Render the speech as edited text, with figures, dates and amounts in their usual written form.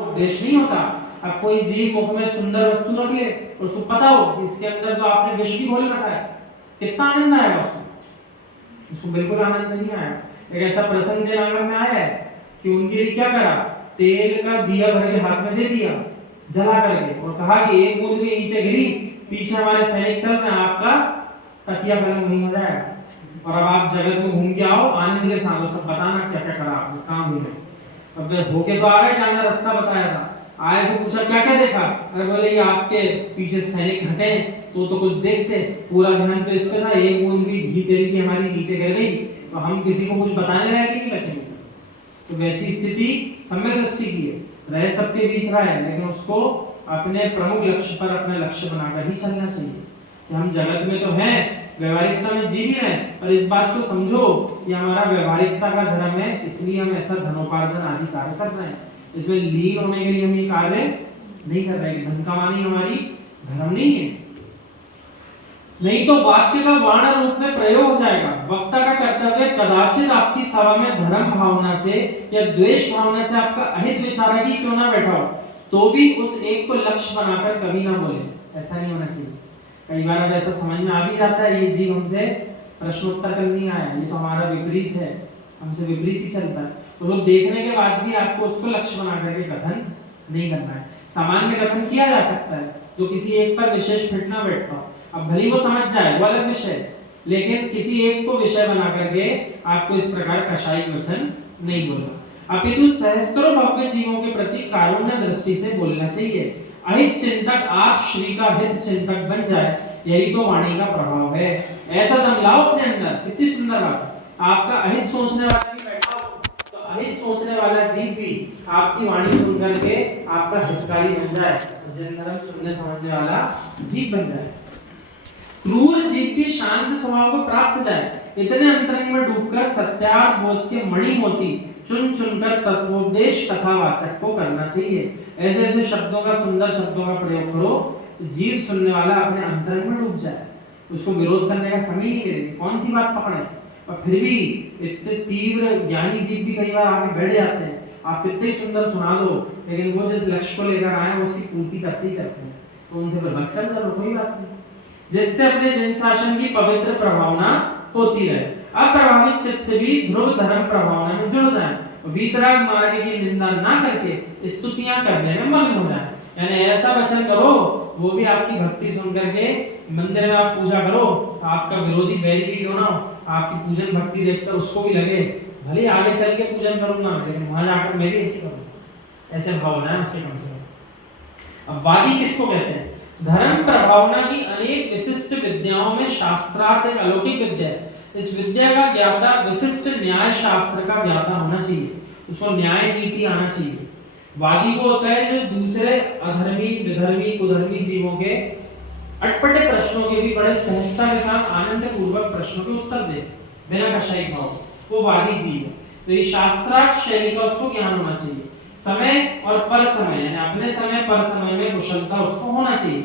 उद्देश्य नहीं होता। अब कोई जीव मुख में सुंदर वस्तु रख ले और उसको पता हो इसके अंदर तो आपने विष भी घोल रखा है, कितना आनंद आएगा उसको बिल्कुल आनंद नहीं आया। एक ऐसा प्रसंग जयनगर में आया है कि उनके लिए क्या करा, तेल का दिया भर के हाथ में दे दिया जला करके और कहा कि एक बूंद भी नीचे गिरी, पीछे हमारे सैनिक चल रहे हैं, आपका तकिया कलम वहीं हो जाएगा और अब आप जगत में घूम के आओ आनंद के साथ, सब बताना क्या क्या करा आपने, कहां घूमे। अब बस होके तो आ गए, जाना रास्ता बताया था, आए से पूछा क्या क्या देखा, अरे बोले ये आपके पीछे सैनिक हटे तो कुछ देखते, पूरा ध्यान तो इस पे था, एक बूंद भी घी तेल की हमारी नीचे गिर गई तो हम किसी को कुछ बताने लायक ही नहीं बचेंगे। तो वैसी स्थिति सम्यक दृष्टि की है, रह सबके बीच रहा है लेकिन उसको अपने प्रमुख लक्ष्य पर अपना लक्ष्य बनाकर ही चलना चाहिए कि हम जगत में तो हैं, व्यवहारिकता में जी भी हैं, और इस बात को समझो कि हमारा व्यवहारिकता का धर्म है, इसलिए हम ऐसा धनोपार्जन आदि कार्य कर रहे हैं। इसमें लीन होने के लिए हम ये कार्य नहीं कर रहे, धन कमानी हमारी धर्म नहीं है, नहीं तो वाक्य का वर्ण रूप में प्रयोग हो जाएगा। वक्ता का कर्तव्य कदाचित आपकी सभा में धर्म भावना से या द्वेष भावना से आपका अहित विचारक ही क्यों ना बैठा हो तो भी उस एक को लक्ष्य बनाकर कभी ना बोले, ऐसा नहीं होना चाहिए। कई बार अब ऐसा समझ में आ भी जाता है ये जीव हमसे प्रश्नोत्तर करने आया, ये तो हमारा विपरीत है, हमसे विपरीत ही चलता है, तो वो देखने के बाद भी आपको उसको लक्ष्य बना करके कथन नहीं करना है। सामान्य कथन किया जा सकता है जो किसी एक पर विशेष फिट ना बैठता हो, अब भली वो समझ जाए वो अलग विषय, लेकिन किसी एक को विषय बना करके आपको इस प्रकार कषायिक वचन नहीं बोलना, अपितु सहस्त्रों भव्य जीवों के प्रति कारुण्य दृष्टि से बोलना चाहिए। अहित चिंतक आप श्री का हित चिंतक बन जाए, यही तो वाणी का प्रभाव है। ऐसा दम लाओ अपने अंदर, कितनी सुंदर बात, आपका अहित सोचने वाला भी बैठा हो तो अहित सोचने वाला जीव भी आपकी वाणी सुन करके आपका हितकारी बन जाए, जन धर्म सुनने समझने वाला जीव बन जाए। क्रूर जीव भी शांत स्वभाव को प्राप्त जाए, इतने अंतरंग में डूबकर सत्यार्थ बोध के मणि मोती चुन चुनकर तत्वोपदेश कथावाचक को करना चाहिए। ऐसे ऐसे शब्दों का, सुंदर शब्दों का प्रयोग करो जीव सुनने वाला अपने अंतरंग में डूब जाए, उसको विरोध करने का समय ही नहीं मिले, कौन सी बात पकड़े। और फिर भी इतने तीव्र ज्ञानी जीव भी कई बार आके बैठ जाते हैं, आप कितने सुंदर सुना दो लेकिन वो जिस लक्ष्य को लेकर आए उसकी पूर्ति करते ही करते हैं, तो उनसे बचकर चलो, कोई बात नहीं, जिससे अपने जन शासन की पवित्र प्रभावना होती रहे। अप्रभावित चित्त भी ध्रुव धर्म प्रभावना में जुड़ जाए, वीतराग मार्ग की निंदा ना करके स्तुतियां करने में मग्न हो जाए। यानी ऐसा वचन करो वो भी आपकी भक्ति सुन करके, मंदिर में आप पूजा करो तो आपका विरोधी बैरी भी क्यों ना हो, आपकी पूजन भक्ति देखकर उसको भी लगे भले आगे चल के पूजन करूंगा लेकिन वहां जाकर मैं भी ऐसे करूंगा, ऐसे भावना है उसके कम से कम। अब वादी किसको कहते हैं, धर्म प्रभावना की अनेक विशिष्ट विद्याओं में शास्त्रार्थ एक अलौकिक विद्या है। इस विद्या का ज्ञाता विशिष्ट न्याय शास्त्र का ज्ञाता होना चाहिए, उसको न्याय नीति आना चाहिए। वादी वो होता है जो दूसरे अधर्मी, विधर्मी, कुधर्मी जीवों के अटपटे प्रश्नों के भी बड़े सहजता के साथ आनंद पूर्वक प्रश्नों के उत्तर दे बिना कषायिक भाव, वो वादी जीव है। तो ये शास्त्रार्थ शैली का उसको ज्ञान होना चाहिए, समय और पर समय यानी अपने समय पर समय में कुशलता उसको होना चाहिए।